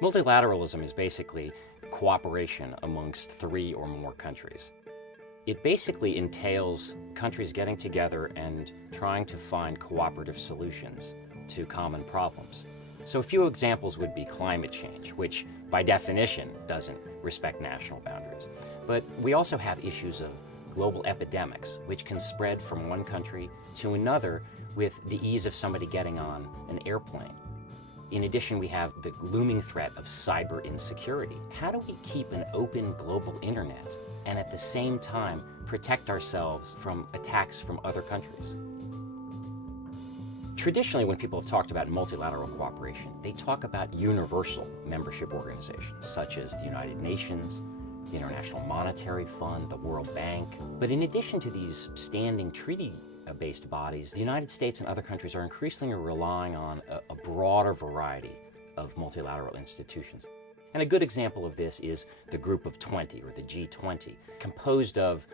Multilateralism is basically cooperation amongst 3 or more countries. It basically entails countries getting together and trying to find cooperative solutions to common problems. So a few examples would be climate change, which by definition doesn't respect national boundaries. But we also have issues of global epidemics, which can spread from one country to another with the ease of somebody getting on an airplane. In addition, we have the looming threat of cyber insecurity. How do we keep an open global internet and at the same time protect ourselves from attacks from other countries? Traditionally, when people have talked about multilateral cooperation, they talk about universal membership organizations, such as the United Nations, the International Monetary Fund, the World Bank. But in addition to these standing treaty-based bodies, the United States and other countries are increasingly relying on a broader variety of multilateral institutions. And a good example of this is the Group of 20, or the G20, composed of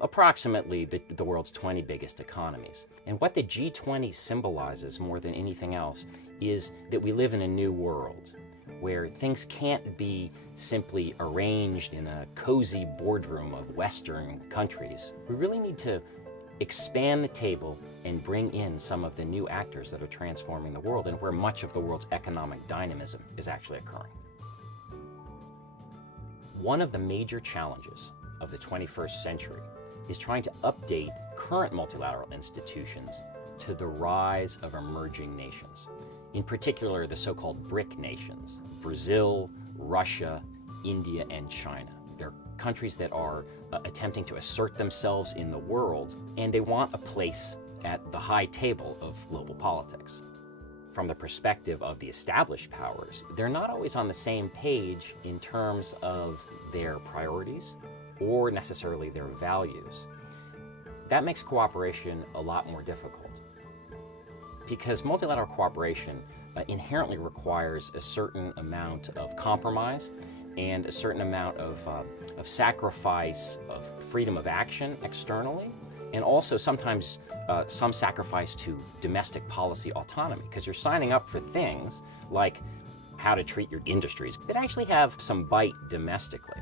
approximately the world's 20 biggest economies. And what the G20 symbolizes more than anything else is that we live in a new world where things can't be simply arranged in a cozy boardroom of Western countries. We really need to expand the table and bring in some of the new actors that are transforming the world and where much of the world's economic dynamism is actually occurring. One of the major challenges of the 21st century is trying to update current multilateral institutions to the rise of emerging nations. In particular, the so-called BRIC nations, Brazil, Russia, India, and China. They're countries that are attempting to assert themselves in the world, and they want a place at the high table of global politics. From the perspective of the established powers, they're not always on the same page in terms of their priorities or necessarily their values. That makes cooperation a lot more difficult, because multilateral cooperation inherently requires a certain amount of compromise and a certain amount of sacrifice of freedom of action externally, and also sometimes some sacrifice to domestic policy autonomy, because you're signing up for things like how to treat your industries that actually have some bite domestically.